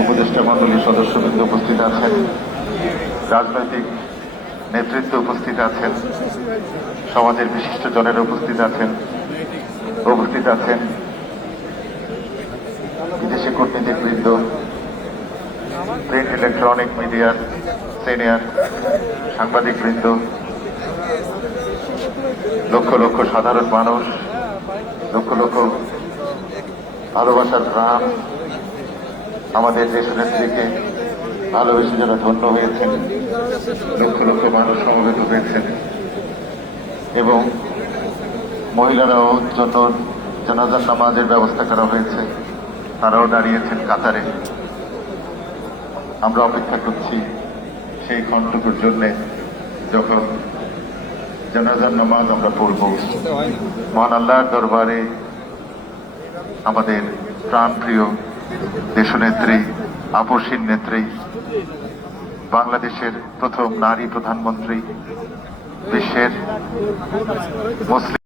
উপদেষ্টা মন্ডলীর সদস্যবৃন্দ উপস্থিত আছেন, রাজনৈতিক নেতৃত্ব উপস্থিত আছেন, সমাজের বিশিষ্ট জনেরা উপস্থিত আছেন, বিদেশি কূটনীতিবৃন্দ, প্রিন্ট ইলেকট্রনিক মিডিয়ার সিনিয়র সাংবাদিকবৃন্দ, লক্ষ লক্ষ সাধারণ মানুষ, লক্ষ লক্ষ ভালোবাসার প্রাণ আমাদের দেশনেত্রীকে ভালোবেসে যারা ধন্য হয়েছেন, লক্ষ লক্ষ মানুষ সমবেত হয়েছেন এবং মহিলারাও জন্য জানাজার নামাজের ব্যবস্থা করা হয়েছে, তারাও দাঁড়িয়েছেন কাতারে। আমরা অপেক্ষা করছি সেই ক্ষণটুকুর জন্য যখন জানাজার নামাজ আমরা পড়ব। মহান আল্লাহর দরবারে আমাদের প্রাণপ্রিয় দেশনেত্রী, আপসীন নেত্রী, বাংলাদেশের প্রথম নারী প্রধানমন্ত্রী, বিশ্বের মুসলিম